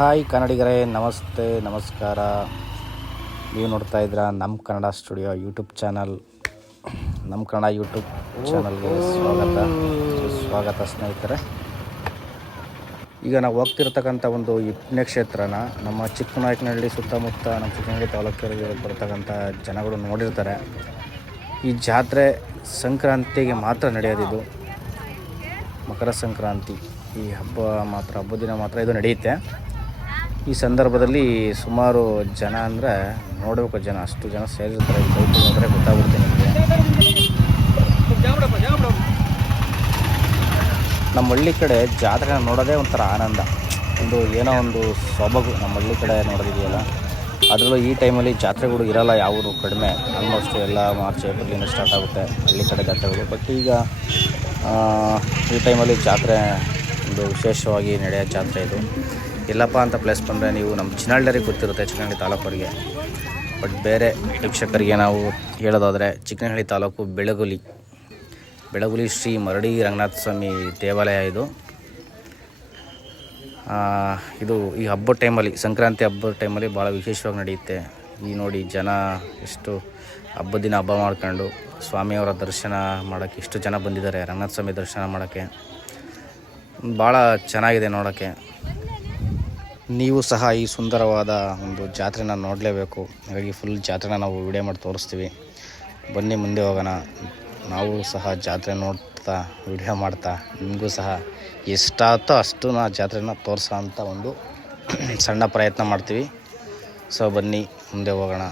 Hi ಕನ್ನಡಿಗರೇ, ನಮಸ್ತೆ, ನಮಸ್ಕಾರ. ನೀವು ನೋಡ್ತಾ ಇದ್ದೀರಾ ನಮ್ಮ ಕನ್ನಡ ಸ್ಟುಡಿಯೋ ಯೂಟ್ಯೂಬ್ ಚಾನಲ್. ನಮ್ಮ ಕನ್ನಡ ಯೂಟ್ಯೂಬ್ ಚಾನಲ್ಗೆ ಸ್ವಾಗತ ಸ್ನೇಹಿತರೆ. ಈಗ ನಾವು ಹೋಗ್ತಿರ್ತಕ್ಕಂಥ ಒಂದು ಈ ಪುಣ್ಯಕ್ಷೇತ್ರನ ನಮ್ಮ ಚಿಕ್ಕನಾಯಕನಹಳ್ಳಿ ಸುತ್ತಮುತ್ತ, ನಮ್ಮ ಚಿಕ್ಕನಹಳ್ಳಿ ತಾಲೂಕಿಗೆ ಬರ್ತಕ್ಕಂಥ ಜನಗಳು ನೋಡಿರ್ತಾರೆ. ಈ ಜಾತ್ರೆ ಸಂಕ್ರಾಂತಿಗೆ ಮಾತ್ರ ನಡೆಯೋದಿದು. ಮಕರ ಸಂಕ್ರಾಂತಿ ಈ ಹಬ್ಬದ ದಿನ ಮಾತ್ರ ಇದು ನಡೆಯುತ್ತೆ. ಈ ಸಂದರ್ಭದಲ್ಲಿ ಸುಮಾರು ಜನ ಅಂದರೆ ನೋಡಬೇಕು, ಅಷ್ಟು ಜನ ಸೇರಿರ್ತಾರೆ. ಈ ಬೈಕ್ ನೋಡಿದ್ರೆ ಗೊತ್ತಾಗ್ಬಿಡುತ್ತೆ ನಿಮಗೆ. ನಮ್ಮ ಹಳ್ಳಿ ಕಡೆ ಜಾತ್ರೆನ ನೋಡೋದೇ ಒಂಥರ ಆನಂದ, ಏನೋ ಒಂದು ಸೊಬಗು ನಮ್ಮ ಹಳ್ಳಿ ಕಡೆ ನೋಡೋದಿದೆಯಲ್ಲ. ಅದರಲ್ಲೂ ಈ ಟೈಮಲ್ಲಿ ಜಾತ್ರೆಗಳು ಇರೋಲ್ಲ, ಯಾವುದು ಕಡಿಮೆ. ಆಲ್ಮೋಸ್ಟ್ ಎಲ್ಲ ಮಾರ್ಚ್ ಏಪ್ರಿಲಿಂದ ಸ್ಟಾರ್ಟ್ ಆಗುತ್ತೆ ಹಳ್ಳಿ ಕಡೆ ಜಾತ್ರೆಗಳು. ಬಟ್ ಈಗ ಈ ಟೈಮಲ್ಲಿ ಜಾತ್ರೆ ಒಂದು ವಿಶೇಷವಾಗಿ ನಡೆಯೋ ಜಾತ್ರೆ ಇದು. ಎಲ್ಲಪ್ಪ ಅಂತ ಪ್ಲೇಸ್ ಬಂದರೆ ನೀವು ನಮ್ಮ ಚಿಕ್ಕನಹಳ್ಳಿಯರಿಗೆ ಗೊತ್ತಿರುತ್ತೆ, ಚಿಕ್ಕನಹಳ್ಳಿ ತಾಲೂಕರಿಗೆ. ಬಟ್ ಬೇರೆ ವೀಕ್ಷಕರಿಗೆ ನಾವು ಹೇಳೋದಾದರೆ, ಚಿಕ್ಕನಹಳ್ಳಿ ತಾಲೂಕು ಬೆಳಗುಲಿ ಶ್ರೀ ಮರಡಿ ರಂಗನಾಥ ಸ್ವಾಮಿ ದೇವಾಲಯ ಇದು. ಈ ಹಬ್ಬದ ಟೈಮಲ್ಲಿ, ಸಂಕ್ರಾಂತಿ ಹಬ್ಬದ ಟೈಮಲ್ಲಿ ಭಾಳ ವಿಶೇಷವಾಗಿ ನಡೆಯುತ್ತೆ. ಈ ನೋಡಿ ಜನ ಎಷ್ಟು ಹಬ್ಬದ ದಿನ ಹಬ್ಬ ಮಾಡ್ಕೊಂಡು ಸ್ವಾಮಿಯವರ ದರ್ಶನ ಮಾಡೋಕ್ಕೆ ಎಷ್ಟು ಜನ ಬಂದಿದ್ದಾರೆ. ರಂಗನಾಥ ಸ್ವಾಮಿ ದರ್ಶನ ಮಾಡೋಕ್ಕೆ ಭಾಳ ಚೆನ್ನಾಗಿದೆ ನೋಡೋಕ್ಕೆ. ನೀವು ಸಹ ಈ ಸುಂದರವಾದ ಒಂದು ಜಾತ್ರೆನ ನೋಡಲೇಬೇಕು. ಹಾಗಾಗಿ ಫುಲ್ ಜಾತ್ರೆನ ನಾವು ವಿಡಿಯೋ ಮಾಡಿ ತೋರಿಸ್ತೀವಿ. ಬನ್ನಿ ಮುಂದೆ ಹೋಗೋಣ. ನಾವು ಸಹ ಜಾತ್ರೆ ನೋಡ್ತಾ ವಿಡಿಯೋ ಮಾಡ್ತಾ ನಿಮಗೂ ಸಹ ಎಷ್ಟಾಗುತ್ತೋ ಅಷ್ಟು ಜಾತ್ರೆನ ತೋರಿಸೋ ಅಂಥ ಒಂದು ಸಣ್ಣ ಪ್ರಯತ್ನ ಮಾಡ್ತೀವಿ. ಸೊ ಬನ್ನಿ ಮುಂದೆ ಹೋಗೋಣ.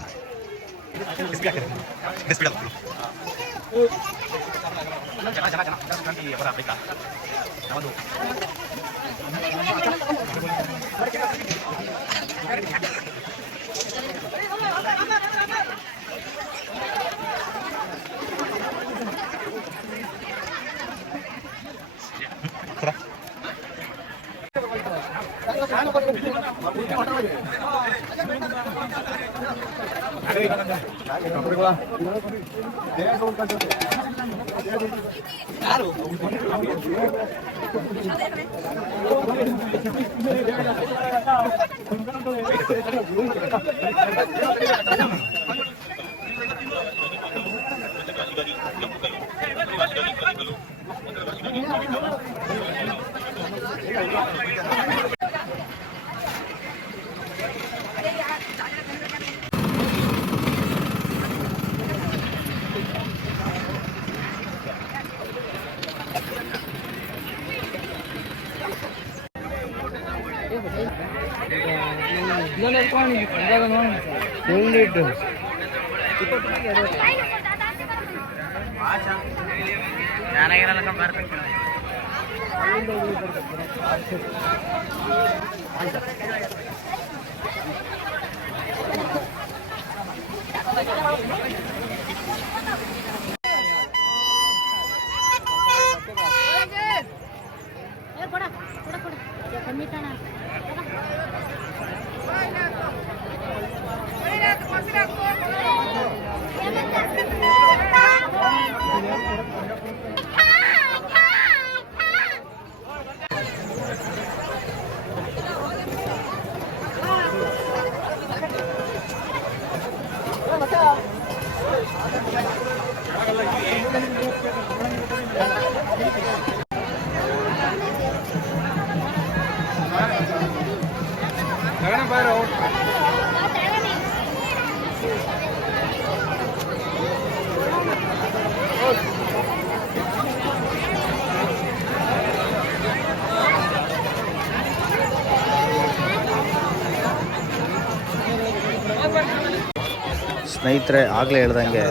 ಸ್ನೇಹಿತರೆ, ಆಗಲೇ ಹೇಳ್ದಂಗೆ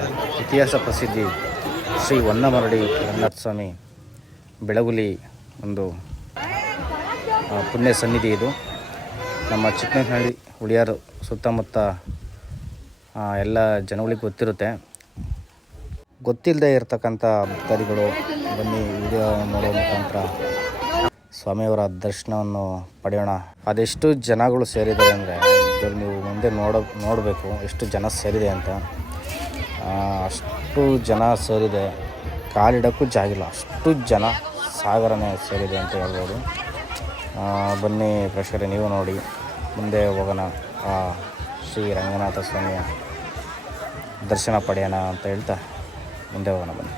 ಇತಿಹಾಸ ಪ್ರಸಿದ್ಧಿ ಶ್ರೀ ಹೊನ್ನಮರಡಿ ರಂಗನಾಥ ಸ್ವಾಮಿ ಬೆಳಗುಲಿ ಒಂದು ಪುಣ್ಯ ಸನ್ನಿಧಿ ಇದು. ನಮ್ಮ ಚಿಕ್ಕನಹಳ್ಳಿ ಹುಳಿಯಾರು ಸುತ್ತಮುತ್ತ ಎಲ್ಲ ಜನಗಳಿಗೆ ಗೊತ್ತಿರುತ್ತೆ. ಗೊತ್ತಿಲ್ಲದೆ ಇರತಕ್ಕಂಥ ಭಕ್ತಾದಿಗಳು ಬನ್ನಿ ವಿಡಿಯೋ ನೋಡೋ ಮುಖಾಂತರ ಸ್ವಾಮಿಯವರ ದರ್ಶನವನ್ನು ಪಡೆಯೋಣ. ಅದೆಷ್ಟು ಜನಗಳು ಸೇರಿದ್ದಾರೆ ಅಂದರೆ ನೀವು ಮುಂದೆ ನೋಡಬೇಕು ಎಷ್ಟು ಜನ ಸೇರಿದೆ ಅಂತ. ಅಷ್ಟು ಜನ ಸೇರಿದೆ, ಕಾಲಿಡೋಕ್ಕೂ ಜಾಗಿಲ್ಲ, ಅಷ್ಟು ಜನ ಸಾಗರನೇ ಸೇರಿದೆ ಅಂತ ಹೇಳ್ಬೋದು. ಬನ್ನಿ ಪ್ರೇಕ್ಷಕರೇ, ನೀವು ನೋಡಿ. ಮುಂದೆ ಹೋಗೋಣ, ಶ್ರೀ ರಂಗನಾಥ ಸ್ವಾಮಿಯ ದರ್ಶನ ಪಡೆಯೋಣ ಅಂತ ಹೇಳ್ತಾ ಮುಂದೆ ಹೋಗೋಣ ಬನ್ನಿ.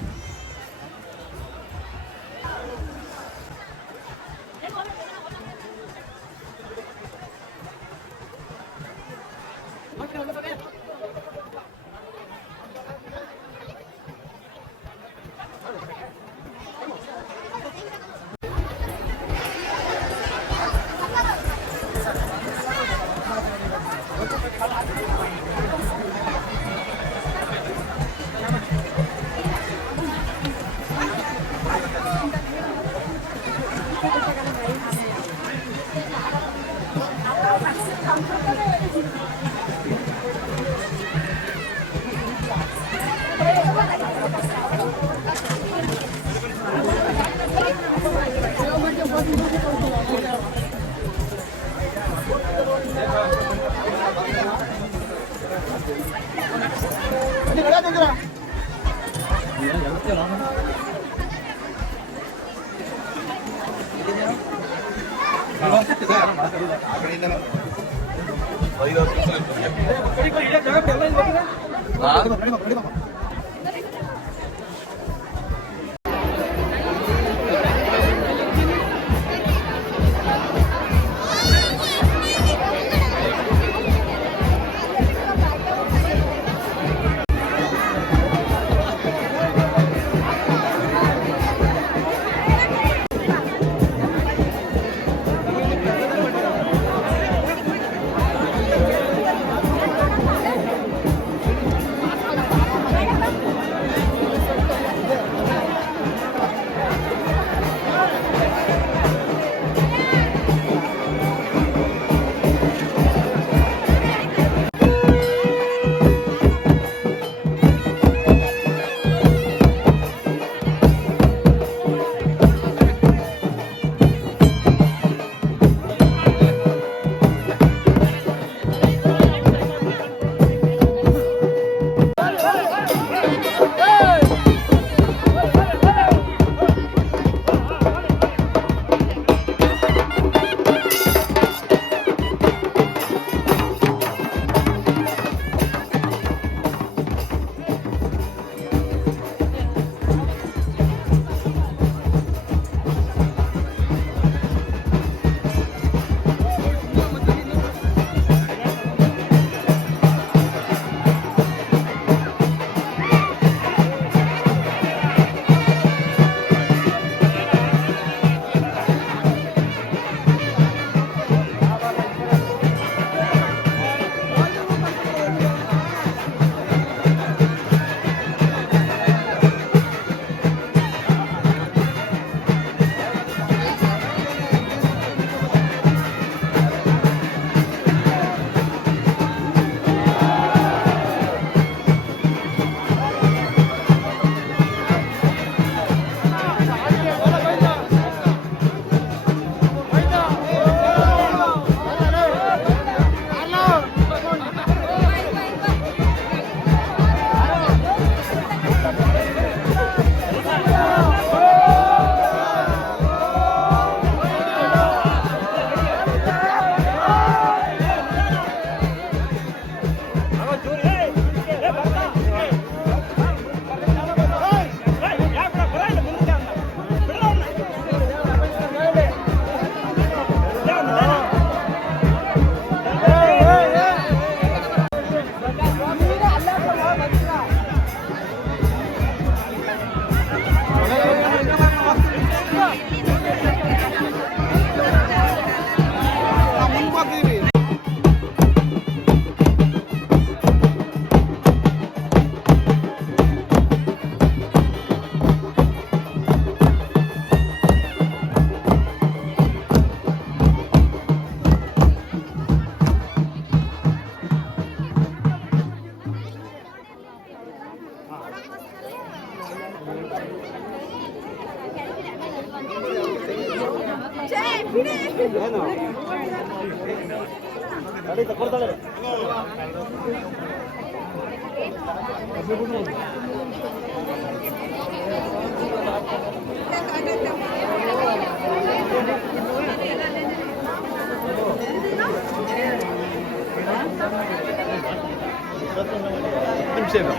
ನಿಮಿಷ ಇದೆ.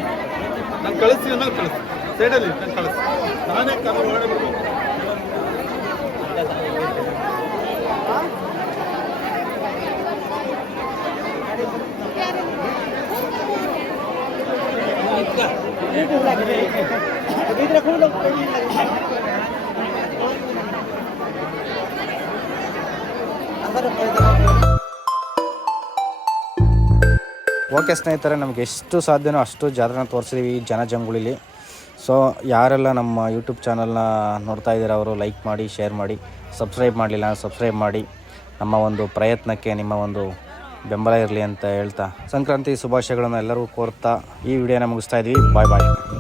ನಾನು ಕಳಿಸ್ತೀನಿ ಅಂದ್ರೆ ಕಳಿಸ್ತೀನಿ, ಸೈಡಲ್ಲಿ ನಾನು ಕಳಿಸ್ತೀನಿ, ನಾನೇ ಕಾಲು ಒಳಗಡೆ ಬರ್ಬೇಕು. ಓಕೆ ಸ್ನೇಹಿತರೆ, ನಮಗೆ ಎಷ್ಟು ಸಾಧ್ಯನೋ ಅಷ್ಟು ಜಾತ್ರೆನ ತೋರಿಸಿದ್ದೀವಿ ಈ ಜನಜಂಗುಳಿಲಿ. ಸೊ ಯಾರೆಲ್ಲ ನಮ್ಮ ಯೂಟ್ಯೂಬ್ ಚಾನಲ್ನ ನೋಡ್ತಾ ಇದ್ದೀರ ಅವರು ಲೈಕ್ ಮಾಡಿ, ಶೇರ್ ಮಾಡಿ, ಸಬ್ಸ್ಕ್ರೈಬ್ ಮಾಡಲಿಲ್ಲ ಸಬ್ಸ್ಕ್ರೈಬ್ ಮಾಡಿ. ನಮ್ಮ ಒಂದು ಪ್ರಯತ್ನಕ್ಕೆ ನಿಮ್ಮ ಒಂದು ಬೆಂಬಲ ಇರಲಿ ಅಂತ ಹೇಳ್ತಾ ಸಂಕ್ರಾಂತಿ ಶುಭಾಶಯಗಳನ್ನು ಎಲ್ಲರಿಗೂ ಕೋರ್ತಾ ಈ ವಿಡಿಯೋನ ಮುಗಿಸ್ತಾ ಇದ್ವಿ. ಬಾಯ್ ಬಾಯ್.